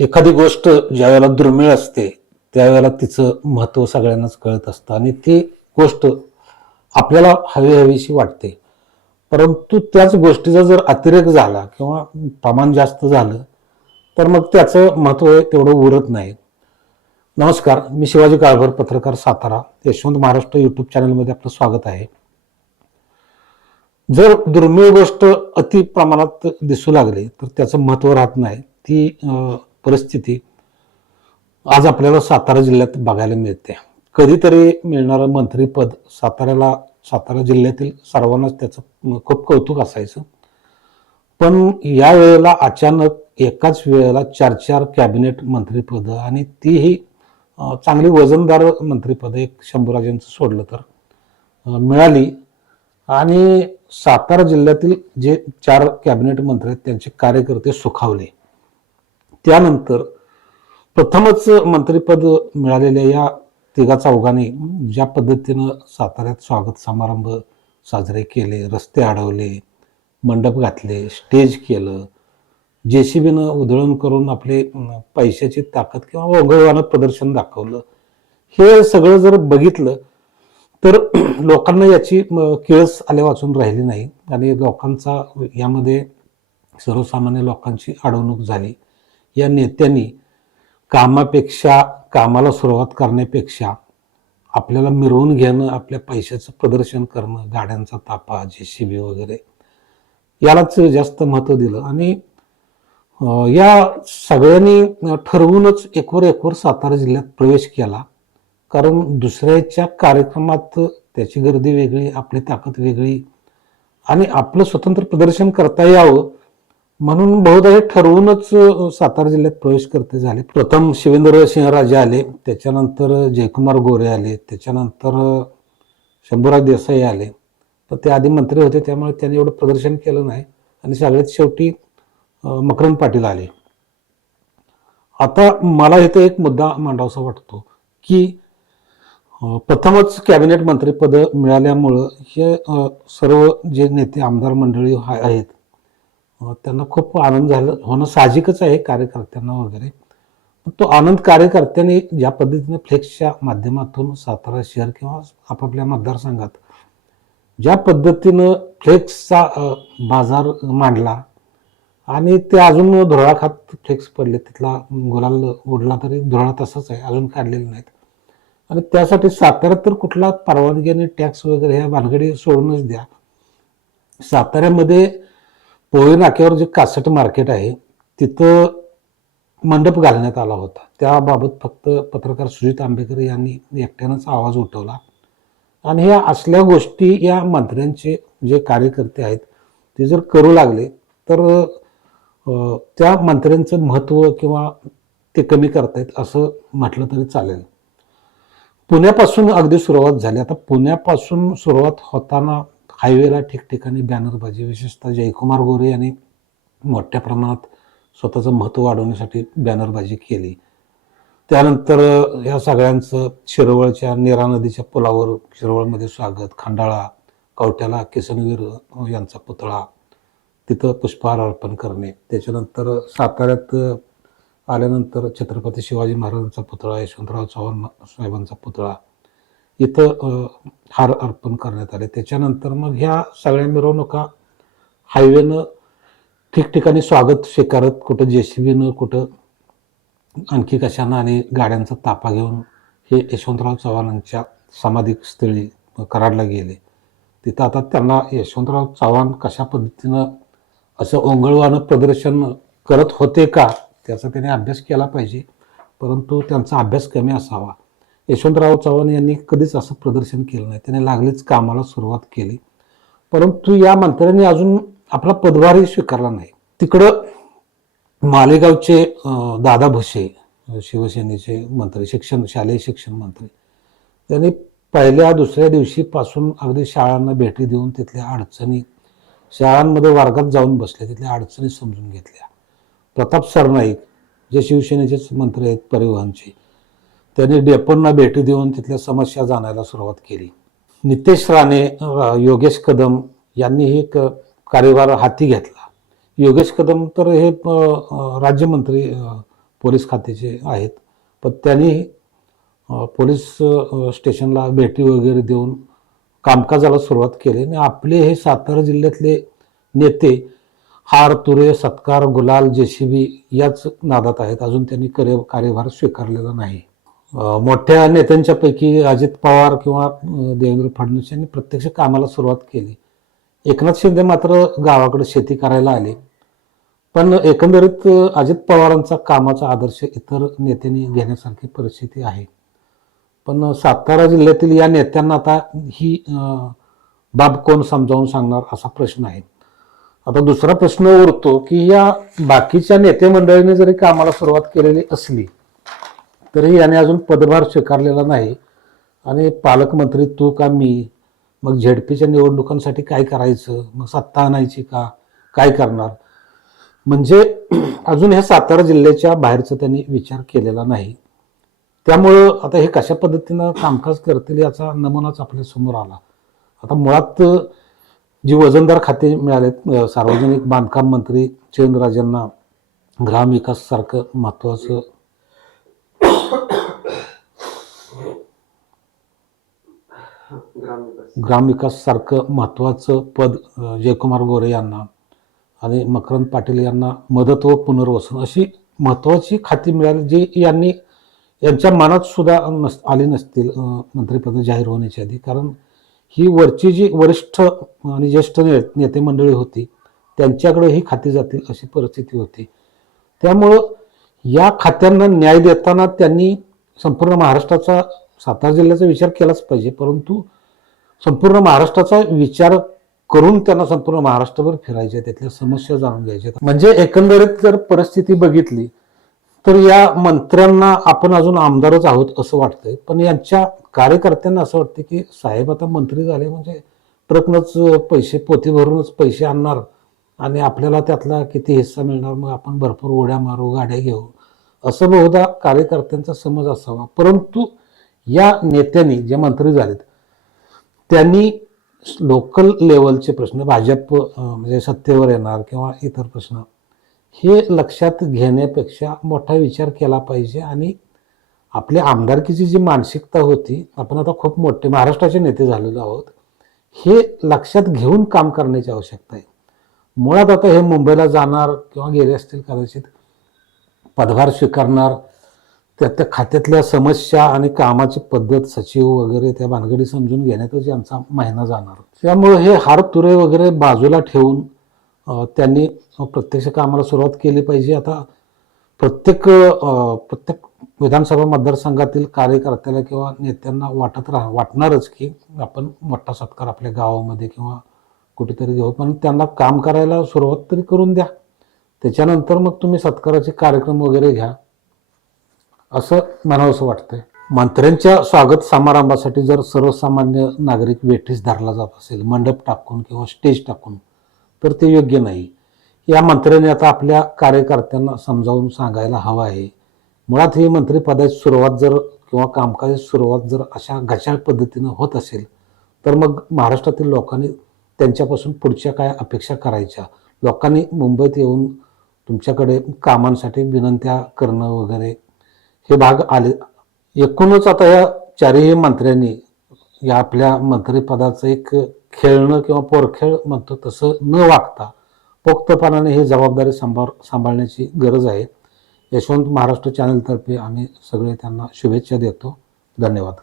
एखादी गोष्ट ज्यावेळेला दुर्मिळ असते त्यावेळेला तिचं महत्त्व सगळ्यांनाच कळत असतं आणि ती गोष्ट आपल्याला हवीशी वाटते. परंतु त्याच गोष्टीचा जर अतिरेक झाला किंवा प्रमाण जास्त झालं तर मग त्याचं महत्त्व तेवढं उरत नाही. नमस्कार, मी शिवाजी काळभोर, पत्रकार, सातारा. यशवंत महाराष्ट्र यूट्यूब चॅनलमध्ये आपलं स्वागत आहे. जर दुर्मिळ गोष्ट अति प्रमाणात दिसू लागली तर त्याचं महत्त्व राहत नाही. ती परिस्थिती आज आपल्याला सातारा जिल्ह्यात बघायला मिळते. कधीतरी मिळणारं मंत्रीपद सातारा जिल्ह्यातील सर्वांनाच त्याचं खूप कौतुक असायचं. पण या वेळेला अचानक एकाच वेळेला 4 कॅबिनेट मंत्रीपद आणि तीही चांगली वजनदार मंत्रीपद, एक शंभूराजांचं सोडलं तर मिळाली. आणि सातारा जिल्ह्यातील जे 4 कॅबिनेट मंत्री आहेत त्यांचे कार्यकर्ते सुखावले. त्यानंतर प्रथमच मंत्रीपद मिळालेल्या या तिघा चौघांनी ज्या पद्धतीनं साताऱ्यात स्वागत समारंभ साजरे केले, रस्ते अडवले, मंडप घातले, स्टेज केलं, JCBनं उधळण करून आपले पैशाची ताकद किंवा ओघळवानं प्रदर्शन दाखवलं, हे सगळं जर बघितलं तर लोकांना याची किळस आल्या वाचून राहिली नाही आणि लोकांचा यामध्ये सर्वसामान्य लोकांची अडवणूक झाली. या नेत्यांनी कामाला सुरुवात करण्यापेक्षा आपल्याला मिरवून घेणं, आपल्या पैशाचं प्रदर्शन करणं, गाड्यांचा ताफा, JCB वगैरे यालाच जास्त महत्त्व दिलं. आणि या सगळ्यांनी ठरवूनच एकवर सातारा जिल्ह्यात प्रवेश केला. कारण दुसऱ्याच्या कार्यक्रमात त्याची गर्दी वेगळी, आपली ताकद वेगळी आणि आपलं स्वतंत्र प्रदर्शन करता यावं म्हणून बहुधा हे ठरवूनच सातारा जिल्ह्यात प्रवेश करते झाले. प्रथम शिवेंद्र सिंहराजे आले, त्याच्यानंतर जयकुमार गोरे आले, त्याच्यानंतर शंभूराज देसाई आले. तर ते आधी मंत्री होते त्यामुळे त्यांनी एवढं प्रदर्शन केलं नाही. आणि सगळ्यात शेवटी मकरंद पाटील आले. आता मला इथे एक मुद्दा मांडावासा वाटतो की प्रथमच कॅबिनेट मंत्रीपद मिळाल्यामुळं हे सर्व जे नेते आमदार मंडळी आहेत त्यांना खूप आनंद होणं साहजिकच आहे, कार्यकर्त्यांना वगैरे. तो आनंद कार्यकर्त्यांनी ज्या पद्धतीने फ्लेक्सच्या माध्यमातून सातारा शहर किंवा आपापल्या मतदारसंघात ज्या पद्धतीनं फ्लेक्सचा बाजार मांडला आणि ते अजून धुरळाखात फ्लेक्स पडले, तिथला गुलाल उडला तरी धुरळा तसंच आहे, अजून काढलेले नाहीत. आणि त्यासाठी साताऱ्यात तर कुठला परवानगी आणि टॅक्स वगैरे ह्या भानगडी सोडूनच द्या. साताऱ्यामध्ये पोहे नाक्यावर जे कासट मार्केट आहे तिथं मंडप घालण्यात आला होता. त्याबाबत फक्त पत्रकार सुजित आंबेकर यांनी एकट्यानंच आवाज उठवला. आणि ह्या असल्या गोष्टी या मंत्र्यांचे जे कार्यकर्ते आहेत ते जर करू लागले तर त्या मंत्र्यांचं महत्त्व किंवा ते कमी करतायत असं म्हटलं तरी चालेल. पुण्यापासून अगदी सुरुवात झाली. आता पुण्यापासून सुरुवात होताना हायवेला ठिकठिकाणी बॅनरबाजी, विशेषतः जयकुमार गोरे यांनी मोठ्या प्रमाणात स्वतःचं महत्त्व वाढवण्यासाठी बॅनरबाजी केली. त्यानंतर या सगळ्यांचं शिरवळच्या नीरा नदीच्या पुलावर शिरवळमध्ये स्वागत, खंडाळा, कवट्याला किसनवीर यांचा पुतळा, तिथं पुष्पहार अर्पण करणे. त्याच्यानंतर साताऱ्यात आल्यानंतर छत्रपती शिवाजी महाराजांचा पुतळा, यशवंतराव चव्हाण साहेबांचा पुतळा, इथं हार अर्पण करण्यात आले. त्याच्यानंतर मग ह्या सगळ्या मिरवणुका हायवेनं ठिकठिकाणी स्वागत स्वीकारत, कुठं JCBनं, कुठं आणखी कशानं आणि गाड्यांचा ताफा घेऊन हे यशवंतराव चव्हाणांच्या समाधीस्थळी कराडला गेले. तिथं आता त्यांना यशवंतराव चव्हाण कशा पद्धतीनं असं ओंगळवानं प्रदर्शन करत होते का त्याचा त्याने अभ्यास केला पाहिजे, परंतु त्यांचा अभ्यास कमी असावा. यशवंतराव चव्हाण यांनी कधीच असं प्रदर्शन केलं नाही. त्याने लागलीच कामाला सुरुवात केली. परंतु या मंत्र्यांनी अजून आपला पदभारही स्वीकारला नाही. तिकडं मालेगावचे दादा भुसे, शिवसेनेचे मंत्री, शालेय शिक्षण मंत्री, त्यांनी पहिल्या दुसऱ्या दिवशीपासून अगदी शाळांना भेटी देऊन तिथल्या अडचणी, शाळांमध्ये वर्गात जाऊन बसले, तिथल्या अडचणी समजून घेतल्या. प्रताप सरनाईक जे शिवसेनेचेच मंत्री आहेत परिवहनचे, त्यांनी डेपोंना भेटी देऊन तिथल्या समस्या जाणायला सुरुवात केली. नितेश राणे, योगेश कदम यांनी हे कार्यभार हाती घेतला. योगेश कदम तर हे राज्यमंत्री पोलीस खात्याचे आहेत, पण त्यांनी पोलीस स्टेशनला भेटी वगैरे देऊन कामकाजाला सुरुवात केली आणि आपले हे सातारा जिल्ह्यातले नेते हार तुरे सत्कार गुलाल जेसीबी याच नादात आहेत. अजून त्यांनी कार्यभार स्वीकारलेला नाही. मोठ्या नेत्यांच्या पैकी अजित पवार किंवा देवेंद्र फडणवीस यांनी प्रत्यक्ष कामाला सुरुवात केली. एकनाथ शिंदे मात्र गावाकडे शेती करायला आले. पण एकंदरीत अजित पवारांचा कामाचा आदर्श इतर नेत्यांनी घेण्यासारखी परिस्थिती आहे. पण सातारा जिल्ह्यातील या नेत्यांना आता ही बाब कोण समजावून सांगणार असा प्रश्न आहे. आता दुसरा प्रश्न उरतो की या बाकीच्या नेते मंडळीने जरी कामाला सुरुवात केलेली असली तरी याने अजून पदभार स्वीकारलेला नाही आणि पालकमंत्री तू का मी, मग झेडपीच्या निवडणुकांसाठी काय करायचं, मग सत्ता आणायची का, काय करणार, म्हणजे अजून ह्या सातारा जिल्ह्याच्या बाहेरचा त्यांनी विचार केलेला नाही. त्यामुळं आता हे कशा पद्धतीनं कामकाज करतील याचा नमुनाच आपल्या समोर आला. आता मुळात जी वजनदार खाते मिळालेत, सार्वजनिक बांधकाम मंत्री चंद्रराजांना ग्रामविकास सारखं महत्वाचं ग्रामविकास सारखं महत्वाचं पद जयकुमार गोरे यांना आणि मकरंद पाटील यांना मदत व पुनर्वसन अशी महत्वाची खाती मिळाली जी यांच्या मनात सुद्धा आली नसतील मंत्रिपद जाहीर होण्याच्या आधी. कारण ही वरची जी वरिष्ठ आणि ज्येष्ठ नेते मंडळी होती त्यांच्याकडे ही खाती जातील अशी परिस्थिती होती. त्यामुळं या खात्यांना न्याय देताना त्यांनी संपूर्ण महाराष्ट्राचा, सातारा जिल्ह्याचा विचार केलाच पाहिजे, परंतु संपूर्ण महाराष्ट्राचा विचार करून त्यांना संपूर्ण महाराष्ट्रभर फिरायचे, त्यातल्या समस्या जाणून घ्यायच्या. म्हणजे एकंदरीत जर परिस्थिती बघितली तर या मंत्र्यांना आपण अजून आमदारच आहोत असं वाटतंय, पण यांच्या कार्यकर्त्यांना असं वाटतं की साहेब आता मंत्री झाले म्हणजे ट्रकनंच पैसे, पोती भरूनच पैसे आणणार आणि आपल्याला त्यातला किती हिस्सा मिळणार, मग आपण भरपूर उड्या मारू, गाड्या घेऊ, असं बहुधा कार्यकर्त्यांचा समज असावा. परंतु या नेत्यांनी जे मंत्री झालेत त्यांनी लोकल लेवलचे प्रश्न, भाजप म्हणजे सत्तेवर येणार किंवा इतर प्रश्न, हे लक्षात घेण्यापेक्षा मोठा विचार केला पाहिजे. आणि आपल्या आमदारकीची जी मानसिकता होती, आपण आता खूप मोठे महाराष्ट्राचे नेते झालेलो आहोत, हे लक्षात घेऊन काम करण्याची आवश्यकता आहे. मुळात आता हे मुंबईला जाणार किंवा गेले असतील कदाचित, पदभार स्वीकारणार, त्या खात्यातल्या समस्या आणि कामाची पद्धत, सचिव वगैरे त्या भानगडी समजून घेण्यातच यांचा महिना जाणार. त्यामुळे हे हार तुरे वगैरे बाजूला ठेवून त्यांनी प्रत्यक्ष कामाला सुरुवात केली पाहिजे. आता प्रत्येक विधानसभा मतदारसंघातील कार्यकर्त्याला किंवा नेत्यांना वाटणारच की आपण मोठा सत्कार आपल्या गावामध्ये किंवा कुठेतरी घेऊ, पण त्यांना काम करायला सुरुवात तरी करून द्या, त्याच्यानंतर मग तुम्ही सत्काराचे कार्यक्रम वगैरे घ्या, असं म्हणावंसं वाटतंय. मंत्र्यांच्या स्वागत समारंभासाठी जर सर्वसामान्य नागरिक वेठीस धरला जात असेल मंडप टाकून किंवा स्टेज टाकून, तर ते योग्य नाही. या मंत्र्यांनी आता आपल्या कार्यकर्त्यांना समजावून सांगायला हवं आहे. मुळात ही मंत्रिपदाची सुरुवात जर किंवा कामकाजाची सुरुवात जर अशा घशाळ पद्धतीनं होत असेल तर मग महाराष्ट्रातील लोकांनी त्यांच्यापासून पुढच्या काय अपेक्षा करायच्या. लोकांनी मुंबईत येऊन तुमच्याकडे कामांसाठी विनंत्या करणं वगैरे हे भाग आले. एकूणच आता या चारही मंत्र्यांनी या आपल्या मंत्रिपदाचं एक खेळणं किंवा पोरखेळ म्हणतो तसं न वागता पोक्तपणाने ही जबाबदारी सांभाळण्याची गरज आहे. यशवंत महाराष्ट्र चॅनलतर्फे आम्ही सगळे त्यांना शुभेच्छा देतो. धन्यवाद.